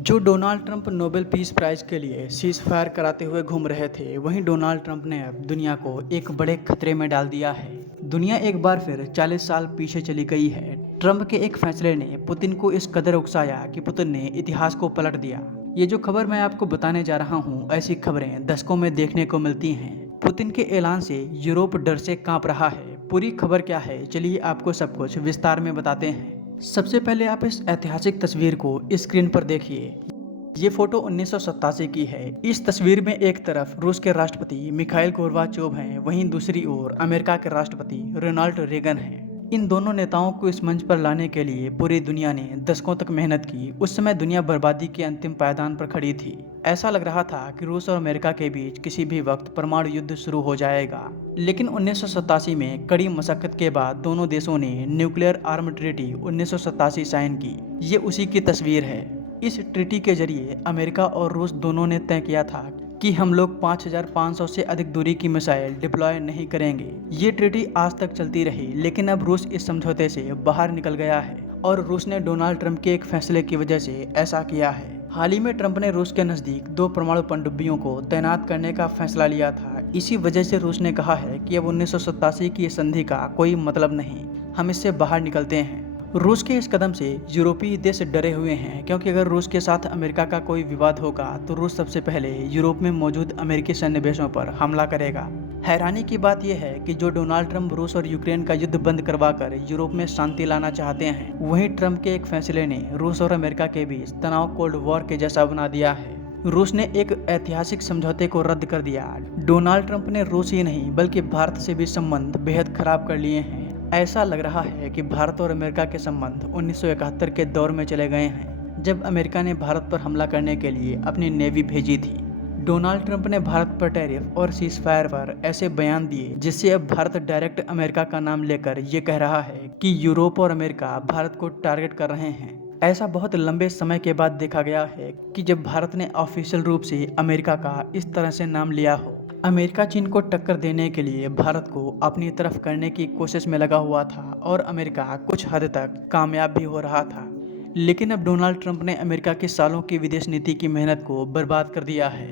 जो Donald Trump Nobel peace prize के लिए सीज़ फायर कराते हुए घूम रहे थे, वहीं डोनाल्ड ट्रंप ने अब दुनिया को एक बड़े खतरे में डाल दिया है। दुनिया एक बार फिर 40 साल पीछे चली गई है। ट्रंप के एक फैसले ने पुतिन को इस कदर उकसाया कि पुतिन ने इतिहास को पलट दिया। ये जो खबर मैं आपको बताने जा रहा हूँ, ऐसी खबरें दशकों में देखने को मिलती हैं। पुतिन के ऐलान से यूरोप डर से कांप रहा है। पूरी खबर क्या है, चलिए आपको सब कुछ विस्तार में बताते हैं। सबसे पहले आप इस ऐतिहासिक तस्वीर को स्क्रीन पर देखिए। ये फोटो 1987 की है। इस तस्वीर में एक तरफ रूस के राष्ट्रपति मिखाइल गोर्बाचोव हैं, वहीं दूसरी ओर अमेरिका के राष्ट्रपति रोनाल्ड रेगन हैं। इन दोनों नेताओं को इस मंच पर लाने के लिए पूरी दुनिया ने दशकों तक मेहनत की। उस समय दुनिया बर्बादी के अंतिम पायदान पर खड़ी थी। ऐसा लग रहा था कि रूस और अमेरिका के बीच किसी भी वक्त परमाणु युद्ध शुरू हो जाएगा। लेकिन 1987 में कड़ी मशक्कत के बाद दोनों देशों ने न्यूक्लियर आर्म ट्रीटी 1987 साइन की। ये उसी की तस्वीर है। इस ट्रीटी के जरिए अमेरिका और रूस दोनों ने तय किया था कि हम लोग 5500 से अधिक दूरी की मिसाइल डिप्लॉय नहीं करेंगे। ये ट्रीटी आज तक चलती रही, लेकिन अब रूस इस समझौते से बाहर निकल गया है और रूस ने डोनाल्ड ट्रंप के एक फैसले की वजह से ऐसा किया है। हाल ही में ट्रंप ने रूस के नज़दीक 2 परमाणु पनडुब्बियों को तैनात करने का फैसला लिया था। इसी वजह से रूस ने कहा है कि अब 1987 की संधि का कोई मतलब नहीं, हम इससे बाहर निकलते हैं। रूस के इस कदम से यूरोपीय देश डरे हुए हैं, क्योंकि अगर रूस के साथ अमेरिका का कोई विवाद होगा तो रूस सबसे पहले यूरोप में मौजूद अमेरिकी सैन्य बेसों पर हमला करेगा। हैरानी की बात यह है कि जो डोनाल्ड ट्रंप रूस और यूक्रेन का युद्ध बंद करवाकर यूरोप में शांति लाना चाहते हैं, वहीं ट्रंप के एक फैसले ने रूस और अमेरिका के बीच तनाव कोल्ड वॉर के जैसा बना दिया है। रूस ने एक ऐतिहासिक समझौते को रद्द कर दिया। डोनाल्ड ट्रंप ने रूस ही नहीं बल्कि भारत से भी संबंध बेहद खराब कर लिए हैं। ऐसा लग रहा है कि भारत और अमेरिका के संबंध 1971 के दौर में चले गए हैं, जब अमेरिका ने भारत पर हमला करने के लिए अपनी नेवी भेजी थी। डोनाल्ड ट्रंप ने भारत पर टैरिफ और सीज फायर पर ऐसे बयान दिए जिससे अब भारत डायरेक्ट अमेरिका का नाम लेकर ये कह रहा है कि यूरोप और अमेरिका भारत को टारगेट कर रहे हैं। ऐसा बहुत लंबे समय के बाद देखा गया है कि जब भारत ने ऑफिशियल रूप से अमेरिका का इस तरह से नाम लिया हो। अमेरिका चीन को टक्कर देने के लिए भारत को अपनी तरफ करने की कोशिश में लगा हुआ था और अमेरिका कुछ हद तक कामयाब भी हो रहा था। लेकिन अब डोनाल्ड ट्रंप ने अमेरिका की सालों की विदेश नीति की मेहनत को बर्बाद कर दिया है।